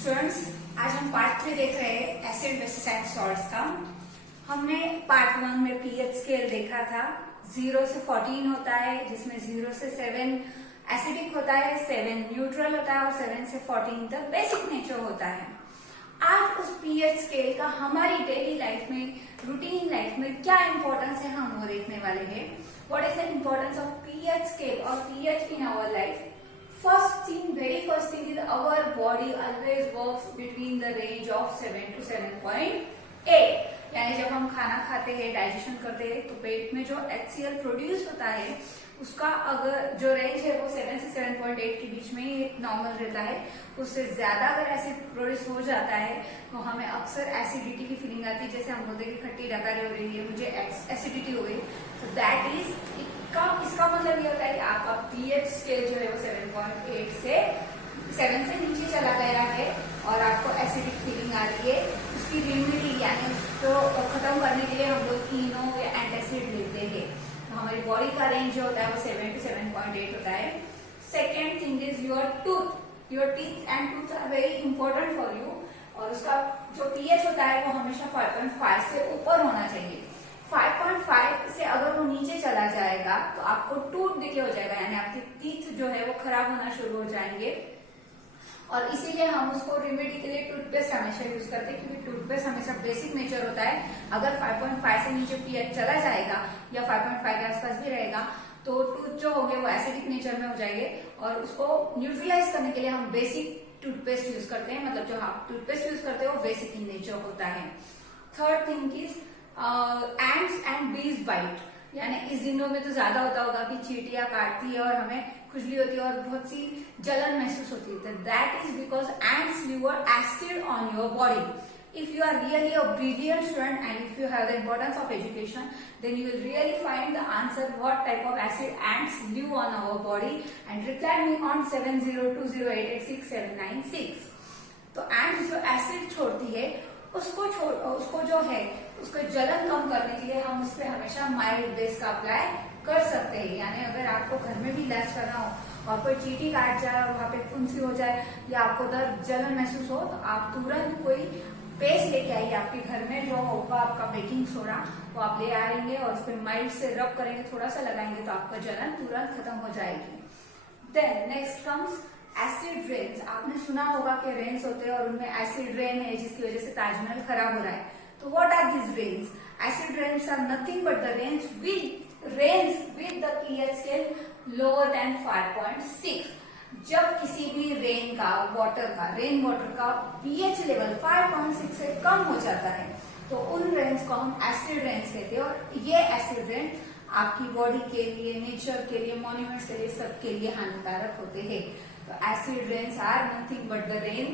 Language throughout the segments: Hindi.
स्टूडेंट्स, आज हम पार्ट 3 देख रहे हैं एसिड बेसिस एंड सॉल्ट्स का। हमने पार्ट 1 में पीएच स्केल देखा था। 0 से 14 होता है, जिसमें 0 से 7 एसिडिक होता है, 7 न्यूट्रल होता है और 7 से 14 तक बेसिक नेचर होता है। आज उस पीएच स्केल का हमारी डेली लाइफ में, रूटीन लाइफ में क्या इंपॉर्टेंस है, हम वो देखने वाले हैं। What is the importance of pH scale और pH in our life? very first thing is our body always works between the range of 7 to 7.8। यानी जब हम खाना खाते हैं, डाइजेशन करते हैं, तो पेट में जो HCl प्रोड्यूस होता है उसका अगर जो रेंज है वो 7 से 7.8 के बीच में ही नॉर्मल रहता है। उससे ज्यादा अगर एसिड प्रोड्यूस हो जाता है तो हमें अक्सर एसिडिटी की फीलिंग आती है। जैसे हम बोलते हैं कि खट्टी डकारी हो रही है, मुझे एसिडिटी हो गई, तो दैट इज इसका मतलब ये होता है कि आपका पीएच स्केल जो है वो 7.8 से 7 से नीचे चला गया है और आपको एसिडिक फीलिंग आ रही है। उसकी रेमेडी यानी उसको खत्म करने के लिए हम लोग इनो या एंटासिड लेते हैं। तो हमारी बॉडी का रेंज जो होता है वो 7 to 7.8 होता है। Second thing is your tooth. Your teeth and tooth are very important for you, और उसका जो पीएच होता है वो हमेशा 5.5 से ऊपर होना चाहिए। 5.5 से अगर वो नीचे चला जाएगा तो आपको टूथ डिके हो जाएगा, यानी आपके टीथ जो है वो खराब होना शुरू हो जाएंगे। और इसीलिए हम उसको रेमेडी के लिए टूथपेस्ट हमेशा यूज करते हैं, क्योंकि टूथपेस्ट हमेशा बेसिक नेचर होता है। अगर 5.5 से नीचे पीएच चला जाएगा या 5.5 के आसपास भी रहेगा तो टूथ जो होंगे वो एसिडिक नेचर में हो जाएंगे, और उसको न्यूट्रलाइज करने के लिए हम बेसिक टूथपेस्ट यूज करते हैं। मतलब जो आप टूथपेस्ट यूज करते हैं वो बेसिक इन नेचर होता है। Third thing is ends and बीज बाइट। यानी इस दिनों में तो ज्यादा होता होगा कि चींटियां काटती है और हमें खुजली होती है और बहुत सी जलन महसूस होती है। That is because ends liver acid on your body. If you are really a brilliant student and if you have the importance of education, then you will really find the answer what type of acid ants live on our body, and reply me on 7020886796। तो ants जो एसिड छोड़ती है उसको जो है उसको जलन कम करने के लिए हम उस पर हमेशा माइल्ड बेस का अप्लाई कर सकते हैं। यानी अगर आपको घर में भी इलाज करना हो और कोई चींटी काट जाए और वहां पे फुंसी हो जाए या आपको दर्द जलन महसूस हो, तो आप तुरंत कोई पेस्ट लेके आइए। आपके घर में जो होगा आपका बेकिंग सोडा, वो आप ले आएंगे और उस पर माइल्ड से रब करेंगे, थोड़ा सा लगाएंगे तो आपका जलन तुरंत खत्म हो जाएगी। Then next comes acid rains. आपने सुना होगा कि रेन्स होते हैं और उनमें एसिड रेन है जिसकी वजह से ताजमहल खराब हो रहा है। तो what are these rains? Acid rains are nothing but the rains with the pH scale lower than 5.6। जब किसी भी रेन वाटर का पीएच लेवल 5.6 से कम हो जाता है तो उन रेन्स को हम एसिड रेन्स कहते हैं। और ये एसिड रेन आपकी बॉडी के लिए, नेचर के लिए, मॉन्यूमेंट्स के लिए, सबके लिए हानिकारक होते हैं। तो acid rains are nothing but the rain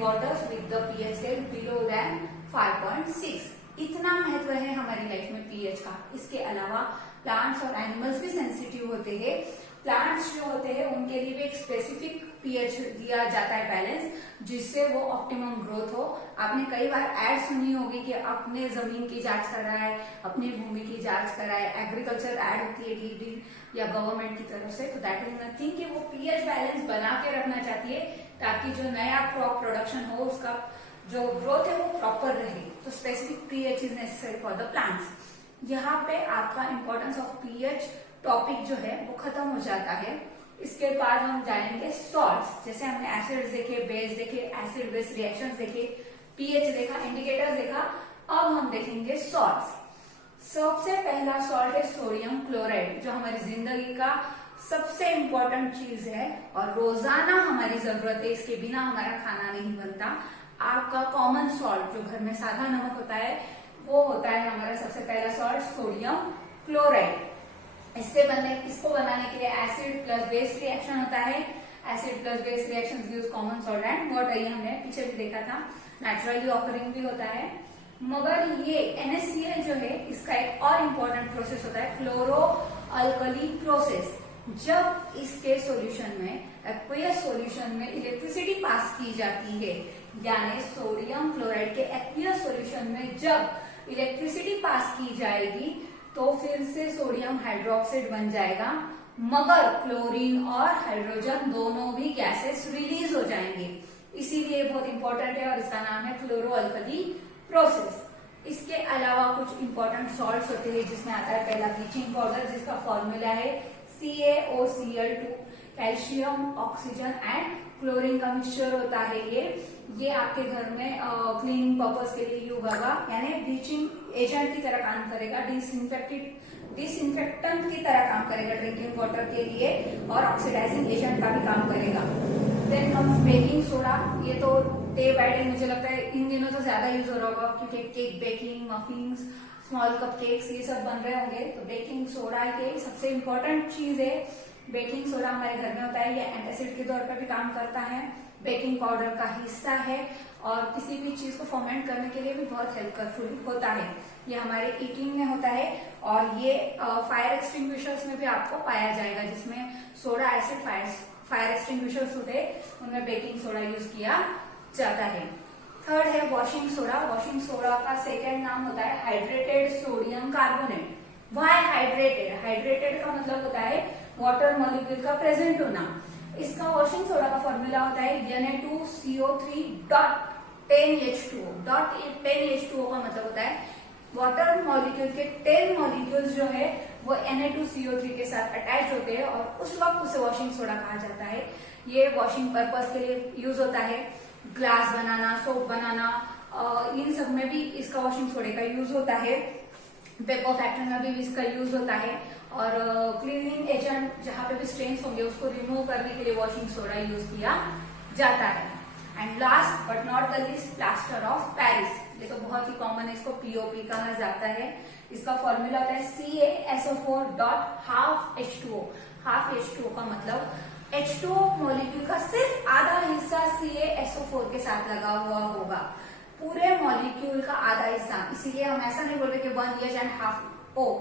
waters with the pH scale below than 5.6। इतना महत्व है हमारी लाइफ में पीएच का। इसके अलावा प्लांट्स और एनिमल्स भी सेंसिटिव होते हैं। प्लांट्स जो होते हैं उनके लिए भी एक स्पेसिफिक पीएच दिया जाता है बैलेंस, जिससे वो ऑप्टिमम ग्रोथ हो। आपने कई बार एड सुनी होगी कि अपने जमीन की जांच कराए, अपनी भूमि की जांच कराए, एग्रीकल्चर एड होती है डीडी या गवर्नमेंट की तरफ से। तो दैट इज नथिंग कि वो पीएच बैलेंस बना के रखना चाहती है ताकि जो नया क्रॉप प्रोडक्शन हो उसका जो ग्रोथ है वो प्रॉपर रहे। तो specific pH is necessary for the plants. यहाँ पे आपका इंपॉर्टेंस ऑफ पीएच टॉपिक जो है वो खत्म हो जाता है। इसके बाद हम जानेंगे सॉल्ट्स। जैसे हमने एसिड्स देखे, बेस देखे, एसिड बेस रिएक्शंस देखे, पीएच देखा, इंडिकेटर्स देखा, अब हम देखेंगे सॉल्ट्स। सबसे पहला सॉल्ट है सोडियम क्लोराइड, जो हमारी जिंदगी का सबसे इम्पोर्टेंट चीज है और रोजाना हमारी जरूरत है। इसके बिना हमारा खाना नहीं बनता। आपका कॉमन सॉल्ट जो घर में सादा नमक होता है वो होता है हमारा सबसे पहला सॉल्ट सोडियम क्लोराइड। इसको बनाने के लिए एसिड प्लस बेस रिएक्शन होता है। Acid plus base reaction gives common salt and water. ये हमने पीछे भी देखा था, नेचुरली ऑकरिंग भी होता है। मगर ये NaCl जो है इसका एक और इम्पोर्टेंट प्रोसेस होता है, क्लोरो अल्कली प्रोसेस। जब इसके सॉल्यूशन में, एक्वियस सॉल्यूशन में इलेक्ट्रिसिटी पास की जाती है, यानी सोडियम क्लोराइड के एक्वियस सॉल्यूशन में जब इलेक्ट्रिसिटी पास की जाएगी तो फिर से सोडियम हाइड्रोक्साइड बन जाएगा, मगर क्लोरीन और हाइड्रोजन दोनों भी गैसेस रिलीज हो जाएंगे। इसीलिए बहुत इंपॉर्टेंट है और इसका नाम है क्लोरो अल्कली प्रोसेस। इसके अलावा कुछ इंपॉर्टेंट सॉल्ट्स होते हैं जिसमें आता है पहला ब्लीचिंग पाउडर, जिसका फॉर्मूला है CaOCl2, calcium, oxygen and chlorine का मिक्सचर होता है। ये आपके घर में क्लीनिंग पर्पस के लिए यूज होगा, यानी ब्लीचिंग एजेंट की तरह काम करेगा, डिसइंफेक्टेंट की तरह काम करेगा ड्रिंकिंग वाटर के लिए, और ऑक्सीडाइजिंग एजेंट का भी काम करेगा। Then comes baking soda. ये तो डे बाय डे मुझे लगता है इन दिनों तो ज्यादा यूज हो रहा होगा, क्योंकि cake baking, muffins, small cup cakes ये सब बन रहे होंगे। तो बेकिंग सोडा ये सबसे इम्पोर्टेंट चीज है। बेकिंग सोडा हमारे घर में होता है, ये एंटासिड के तौर पर भी काम करता है, बेकिंग पाउडर का हिस्सा है और किसी भी चीज को फर्मेंट करने के लिए भी बहुत हेल्पफुल होता है। ये हमारे ईटिंग में होता है और ये फायर एक्सटिंग्विशर्स में भी आपको पाया जाएगा, जिसमें सोडा एसिड फायर एक्सटिंग्विशर्स होते हैं, उनमें बेकिंग सोडा यूज किया जाता है। थर्ड है वॉशिंग सोडा। वॉशिंग सोडा का सेकेंड नाम होता है hydrated sodium carbonate. Why hydrated? Hydrated का मतलब होता है वाटर मॉलिक्यूल का प्रेजेंट होना। इसका वॉशिंग सोडा का फॉर्मूला होता है Na2CO3.10H2O। .10H2O का मतलब होता है वाटर मॉलिक्यूल के 10 मॉलिक्यूल्स जो है वो Na2CO3 के साथ अटैच होते हैं और उस वक्त उसे वॉशिंग सोडा कहा जाता है। ये वॉशिंग पर्पस के लिए यूज होता है, ग्लास बनाना, सोप बनाना, इन सब में भी इसका वॉशिंग सोडे का यूज होता है। पेपर फैक्ट्री में भी इसका यूज होता है और क्लीनिंग एजेंट जहां पे भी स्टेन्स होंगे उसको रिमूव करने के लिए वॉशिंग सोडा यूज किया जाता है। And last but not the least, plaster of Paris. ये तो बहुत ही कॉमन है, इसको POP कहा जाता है। इसका फॉर्मूला होता है CaSO4.12H2O। हाफ H2O का मतलब H2O मॉलिक्यूल का सिर्फ आधा हिस्सा CaSO4 के साथ लगा हुआ होगा, पूरे मॉलिक्यूल का आधा हिस्सा। इसीलिए हम ऐसा नहीं बोल रहे कि 1H and half O,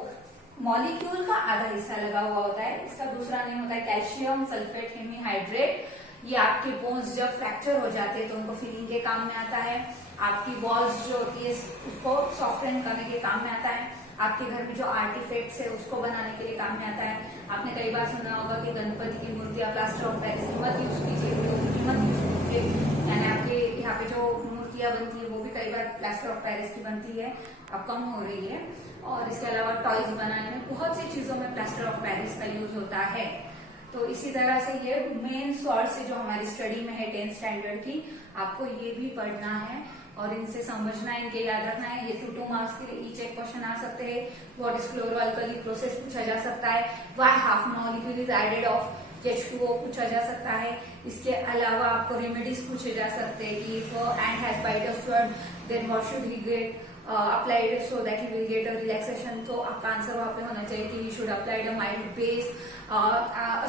molecule का आधा हिस्सा लगा हुआ होता है। इसका दूसरा नेम होता है कैल्शियम सल्फेट हेमीहाइड्रेट। ये आपके बोन्स जब फ्रैक्चर हो जाते हैं तो उनको फिलिंग के काम में आता है। आपकी वॉल्स जो होती है उसको सॉफ्टन करने के काम में आता है। आपके घर में जो आर्टिफैक्ट्स है उसको बनाने के लिए काम में आता है। आपने कई बार सुना होगा कि गणपति की मूर्तियां प्लास्टर ऑफ पेरिस की मत यूज कीजिए, मत यूज कीजिए, यानी आपके यहाँ पे जो मूर्तियां बनती है वो भी कई बार प्लास्टर ऑफ पेरिस की बनती है, अब कम हो रही है। और इसके अलावा टॉयज बनाने में बहुत सी चीजों में प्लास्टर ऑफ पेरिस का यूज होता है। तो इसी तरह से ये मेन सॉल्ट्स जो हमारी स्टडी में है 10th स्टैंडर्ड की, आपको ये भी पढ़ना है और इनसे समझना है, इनके याद रखना है। ये 2 मार्क्स के लिए ईच एक क्वेश्चन आ सकते हैं। What is chloro alkali process पूछा जा सकता है। Why half molecule is added of H2O पूछा जा सकता है। इसके अलावा आपको रेमेडीज पूछे जा सकते हैं कि if ant has bite of flood then what should he get applied so that he will get a relaxation. तो आपका आंसर वहां पे होना चाहिए कि he should applied a mild base. A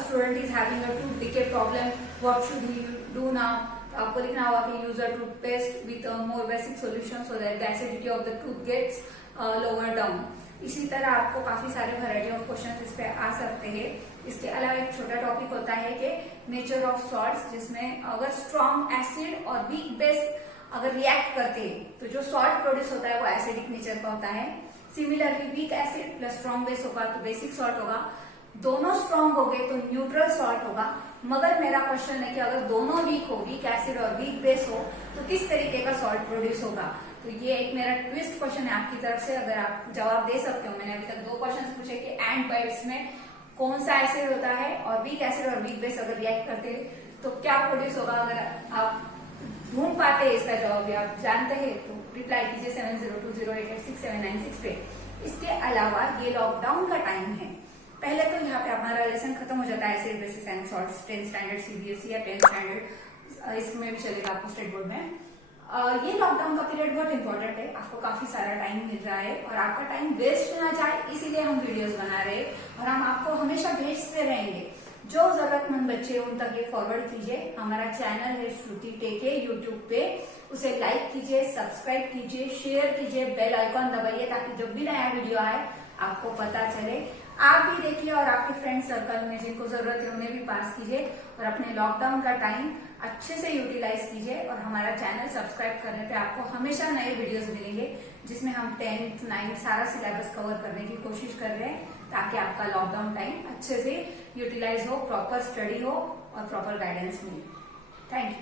student is having a tooth decay problem, what should he do now? आपको लिखना होगा कि use a toothpaste with a more basic solution so that the acidity of the tooth gets lower down। इसी तरह आपको काफी सारे वैरायटी ऑफ क्वेश्चंस इस पे आ सकते हैं। इसके अलावा एक छोटा टॉपिक होता है कि नेचर ऑफ सॉल्ट्स, जिसमें अगर स्ट्रॉन्ग एसिड और वीक बेस अगर रिएक्ट करते हैं तो जो सॉल्ट प्रोड्यूस होता है वो एसिडिक नेचर का होता है। Similarly weak acid plus strong base होगा तो बेसिक सॉल्ट होगा। दोनों स्ट्रॉन्ग हो गए तो न्यूट्रल सॉल्ट होगा। मगर मेरा क्वेश्चन है कि अगर दोनों वीक हो, वीक एसिड और वीक बेस हो, तो किस तरीके का सॉल्ट प्रोड्यूस होगा। तो ये एक मेरा ट्विस्ट क्वेश्चन है आपकी तरफ से, अगर आप जवाब दे सकते हो। मैंने अभी तक 2 क्वेश्चन पूछे कि एंड बाइट्स में कौन सा एसिड होता है और वीक एसिड और वीक बेस अगर रिएक्ट करते हैं तो क्या प्रोड्यूस होगा। अगर आप ढूंढ पाते हैं इसका जवाब या आप जानते हैं तो रिप्लाई कीजिए 7020886796 पे। इसके अलावा ये लॉकडाउन का टाइम है। पहले तो यहाँ पे हमारा लेसन खत्म हो जाता है acid basis and salts 10th standard CBSE या 10th स्टैंडर्ड इसमें भी चलेगा आपको स्टेट बोर्ड में। ये लॉकडाउन का पीरियड बहुत इंपॉर्टेंट है, आपको काफी सारा टाइम मिल रहा है और आपका टाइम वेस्ट ना जाए इसीलिए हम वीडियोस बना रहे हैं और हम आपको हमेशा भेजते रहेंगे। जो जरूरतमंद बच्चे उन तक ये फॉरवर्ड कीजिए। हमारा चैनल है श्रुति टेके यूट्यूब पे, उसे लाइक कीजिए, सब्सक्राइब कीजिए, शेयर कीजिए, बेल आइकॉन दबाइए ताकि जब भी नया वीडियो आए आपको पता चले। आप भी देखिए और आपके फ्रेंड सर्कल में जिनको जरूरत है उन्हें भी पास कीजिए और अपने लॉकडाउन का टाइम अच्छे से यूटिलाइज कीजिए। और हमारा चैनल सब्सक्राइब करने पे आपको हमेशा नए वीडियोस मिलेंगे जिसमें हम 10th 9th सारा सिलेबस कवर करने की कोशिश कर रहे हैं ताकि आपका लॉकडाउन टाइम अच्छे से यूटिलाइज हो, प्रॉपर स्टडी हो और प्रॉपर गाइडेंस मिले। Thank you.